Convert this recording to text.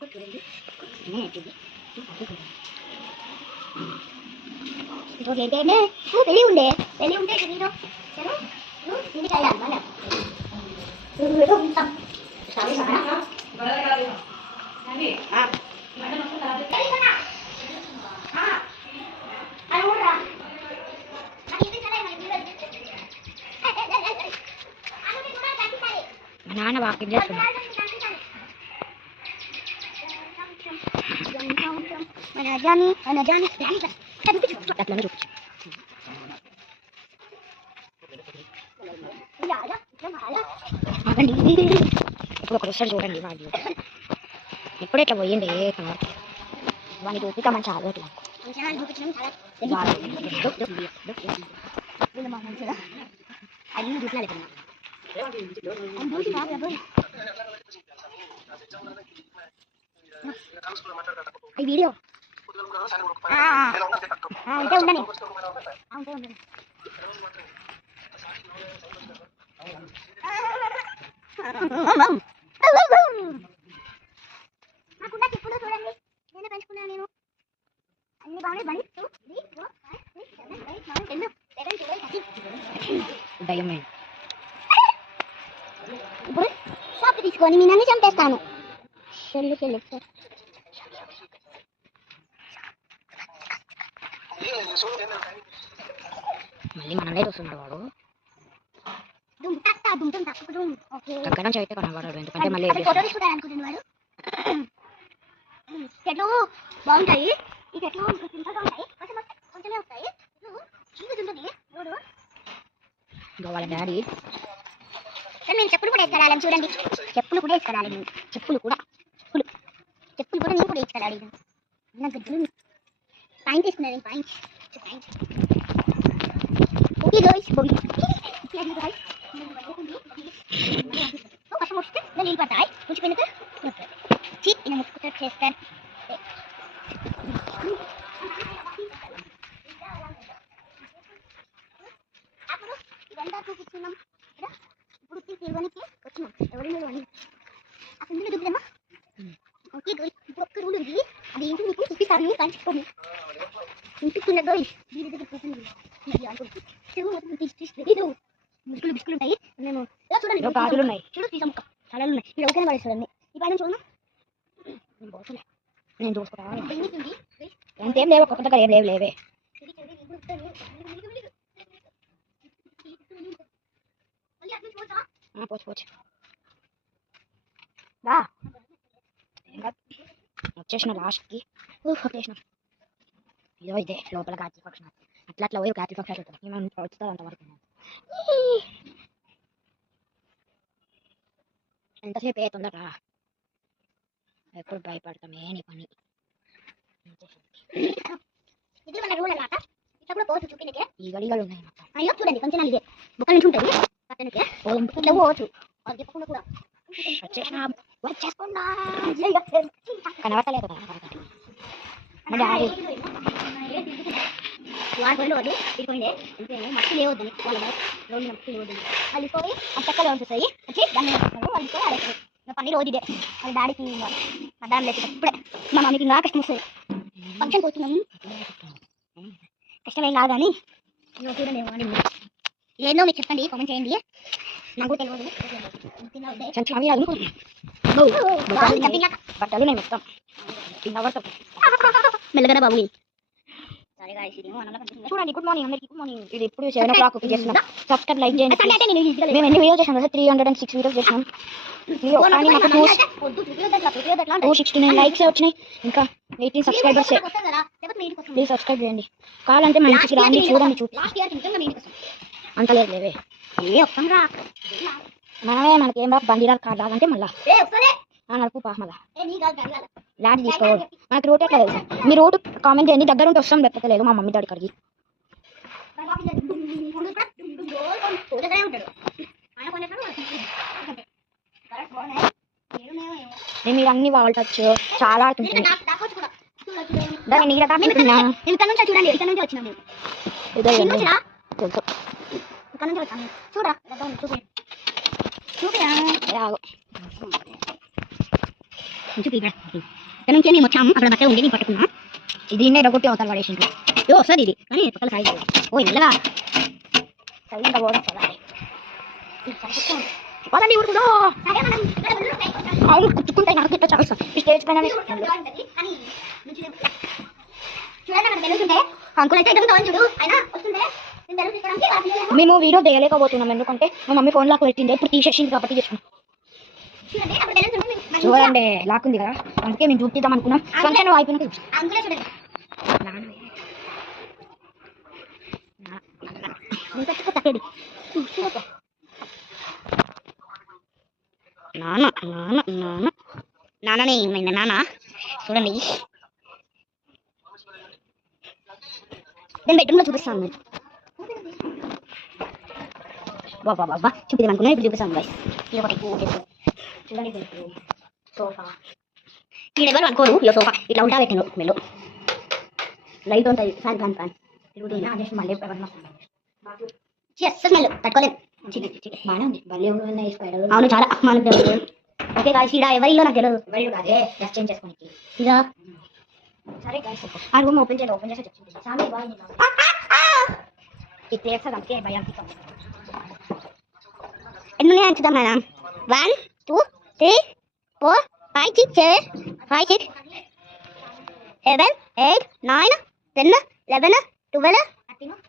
పెళ్ళి ఉండే మీరు ఇంటికి వెళ్ళాలి మళ్ళీ నాన్న వాకింగ్ చేస్తున్నాడు. అట్లనే చూపించు. ఇప్పుడు ఒకటి వస్తాడు చూడండి వాడు. ఎప్పుడు ఇట్లా పోయిండే వాడిని చూపిక మంచి ఆలోచన ఈ వీడియో ఉంటే ఉండని నాకున్న చెప్పులు చూడండి నేనే పెంచుకున్నాను. నేను అన్ని బాగున్నాయి. బండి 2 3 4 5 6 7 8 9 10 11 12 ఇప్పుడు షాప్ తీసుకొని నేను అన్ని చంపేస్తాను. మళ్ళీ మనమే చూస్తున్నాడు వాడు. దగ్గర నుంచి అయితే కొనవాడు ఎందుకంటే మళ్ళీ ఫోటో తీసుకుంటాను అనుకుంటున్నాడు. చెట్లు బాగుంటాయి. ఈ చెట్లు సింపుల్గా ఉంటాయి. కొంచెమే వస్తాయి. ఇంకా వాళ్ళ డాడీ నేను చెప్పులు కూడా వేసుకెళ్ళాలి. చూడండి చెప్పులు కూడా వేసుకెళ్ళాలి. నేను చెప్పులు కూడా నేను కూడా వేసుకెళ్ళాలి. పాయింట్ తీసుకున్నాను. పాయింట్ వర్షం వస్తే నీళ్ళు పడతాయి. కొంచెం వెనుక ఈయన ముట్టుకుంటారు చేస్తారు. అప్పుడు ఇదంతా చూపిస్తున్నాం. ఇప్పుడు తిరగడానికి వచ్చినాం. ఎవరైనా అసలు ఇందులో చూపిదమ్మా. ఓకే గోయ్ ఇప్పుడు ఒక్క రూల్ ఉంది. అది ఏంటి మీకు చూపిస్తాను. పంచుకోండి చూపిస్తున్న గోయ్ దీని దగ్గర కూర్చుంది బిస్కులు బిస్కులు ఉంటాయి. మేము ఇలా చూడండి గాజులు ఉన్నాయి. చూడు తీసాం కళలు ఉన్నాయి. మీరు ఒకైనా పడేసి చూడండి. ఈ పైన చూడన్నా నేను చూసుకుంటా. ఎంతేం లేవు కొత్త దగ్గర ఏం లేవే. పోచ్చు వచ్చేసిన లాస్ట్కి వచ్చేసిన. ఇదో ఇదే లోపల గాజు ఫంక్షన్. అట్లా పోయి గాజు ఫంక్షన్ అవుతుంది. వస్తుంది అంతవరకు. ఎంతసేపు ఏ తొందరరా. ఎప్పుడు భయపడతామే నీ పని. ఇది మన రూల్ అన్నమాట. ఇట్లా కూడా పోవచ్చు చూపినకే. ఈ గడిగలు ఉన్నాయి మొత్తం. అయ్యో చూడండి కొంచెం ఇదే బుక్కల నుంచి ఉంటుంది. పక్కనకే ఇట్లా పోవచ్చు. అది చెప్పకుండా కూడా వచ్చేసుకున్నా కనబడతలేదు. మా డాడీ వాడిపోయింది. ఇటుపోయిందే మట్టి లేవద్దని వాళ్ళ రోడ్డు మట్టి లేవద్దని వాళ్ళు పోయి ఆ చెక్కలో ఉంచుతాయి. వచ్చి దాన్ని వాళ్ళు పోయి ఆడేస్తారు. పని రోజు ఇదే వాళ్ళ డాడీకి మధ్యాహ్నం లేచి ఇప్పుడే మా మమ్మీకి ఇంకా కష్టం వస్తుంది. ఫంక్షన్ పోతున్నాము. కష్టమేం కాదు కానీ చూడండి ఏందో మీకు చెప్పండి. కామెంట్ చేయండి. నాకు తెలియదు. బట్టలు నేను మొత్తం మెల్లగన బాబు. చూడండి గుడ్ మార్నింగ్ అందరికి. Good morning. ఇది ఇప్పుడు 7 o'clock చేస్తున్నాం. సబ్స్క్రైబ్ లైక్ చేయండి. మేము ఎన్ని వీడియోస్ చేసాం కదా 306 వీడియోస్ చేసినాం. 269 లైక్స్ వచ్చినాయి. ఇంకా 18 సబ్స్క్రైబర్స్. ప్లీజ్ సబ్స్క్రైబ్ చేయండి. కావాలంటే మా ఇంటికి రాండి చూడండి. అంత లేదు లేవే మనమే మనకేం రా బండిరాలు కాదు లాగంటే మళ్ళా నడుపు పా మళ్ళా లాంటి తీసుకోవాలి. మనకి రోడ్ ఎట్లా తెలుసు. మీ రోడ్డు కామెంట్ చేయండి. దగ్గర ఉంటే వస్తాం లేకపోతే లేదు. మా మమ్మీ డాడీ కడిగి మీరు అన్ని వాల్ టచ్ చాలా ఆడుతుంటుంది. దాన్ని నీడ తాకుతున్నా చూపి ఇక్కడ నుంచి మేము వచ్చాము అక్కడ బట్ట ఉంది నేను పట్టుకున్నా ఇది ఎడగొట్టి అవతల పడేసింది వస్తుంది ఇది కానీ పక్కన సైజ్ ఓ మెల్లగా సైలెంట్గా పోవడం చూడాలి పదండి ఊరుకుదో అవును కుట్టుకుంటాయి నాకు ఇట్లా చాలా ఈ స్టేజ్ పైన అంకుల్ అయితే ఎదుగుతామని చూడు అయినా వస్తుంటే మేము వీడియో చేయలేకపోతున్నాం ఎందుకంటే మా మమ్మీ ఫోన్ లాక్ పెట్టింది ఇప్పుడు తీసేసింది కాబట్టి చేసుకున్నాం చూడండి లాక్ ఉంది కదా అందుకే మేము చూపిద్దాం అనుకున్నాం ఫంక్షన్ అయిపోయినాక నాన్ననే ఏమైంది నాన్న చూడండి నేను బెడ్రూమ్లో చూపిస్తాను మీరు బాబా బాబా చూపిద్దాం అనుకున్నా ఇప్పుడు చూపిస్తాను బాయ్ ఇది ఒకటి చూడండి సోఫా ఈ ఎవరు అనుకోరు ఈ సోఫా ఇట్లా ఉంటా పెట్టాను మెల్లు లైట్ ఉంటుంది ఫ్యాన్ ఫ్యాన్ ఫ్యాన్ జస్ట్ మళ్ళీ స్మెల్ తట్టుకోలేదు బాగానే ఉంది భలే ఉన్నాయి స్పైడర్ అవును చాలా మనకు ఓకే గాయస్ ఇక్కడ ఎవరిలో నాకు తెలియదు వెళ్ళు అదే డ్రెస్ చేంజ్ చేసుకోనికి ఇక సరే గాయస్ ఆ రూమ్ ఓపెన్ చేసి చెప్తుంది చాలా బాగుంది ఇది చేస్తా అందుకే భయానికి ఎన్ని ఉన్నాయి చూద్దాం మేడం 1 2 3 4 5 6 7 5 6 7 8 9 10 11 12